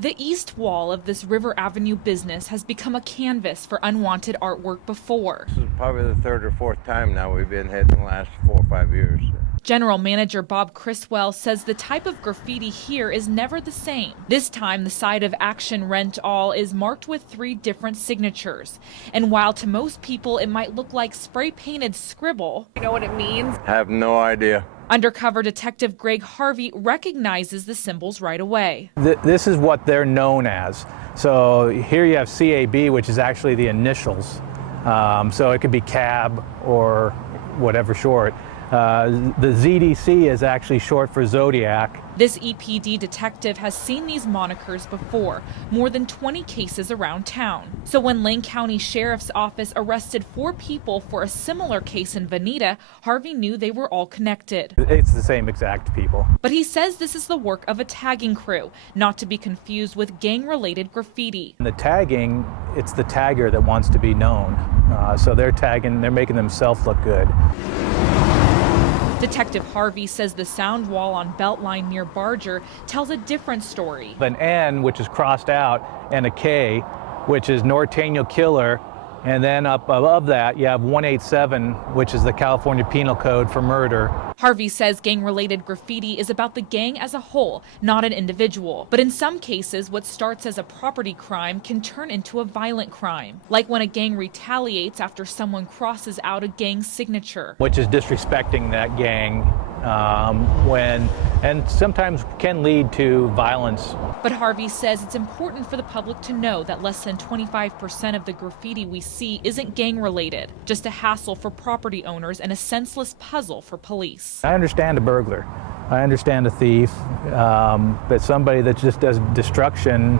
The east wall of this River Avenue business has become a canvas for unwanted artwork before. This is probably the third or fourth time now we've been hit in the last 4 or 5 years. General Manager Bob Criswell says the type of graffiti here is never the same. This time, the side of Action Rent All is marked with 3 different signatures. And while to most people it might look like spray-painted scribble, you know what it means? Have no idea. Undercover Detective Greg Harvey recognizes the symbols right away. This is what they're known as. So here you have CAB, which is actually the initials. So it could be cab or whatever short. The ZDC is actually short for Zodiac. This EPD detective has seen these monikers before, more than 20 cases around town. So when Lane County Sheriff's Office arrested 4 people for a similar case in Veneta, Harvey knew they were all connected. It's the same exact people. But he says this is the work of a tagging crew, not to be confused with gang-related graffiti. The tagging, it's the tagger that wants to be known. So they're tagging, they're making themselves look good. Detective Harvey says the sound wall on Beltline near Barger tells a different story. An N, which is crossed out, and a K, which is Norteño Killer, and then up above that you have 187, which is the California Penal Code for murder. Harvey says gang-related graffiti is about the gang as a whole, not an individual. But in some cases, what starts as a property crime can turn into a violent crime, like when a gang retaliates after someone crosses out a gang signature. Which is disrespecting that gang, and sometimes can lead to violence. But Harvey says it's important for the public to know that less than 25% of the graffiti we see isn't gang-related, just a hassle for property owners and a senseless puzzle for police. I understand a burglar, I understand a thief, but somebody that just does destruction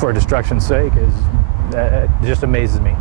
for destruction's sake just amazes me.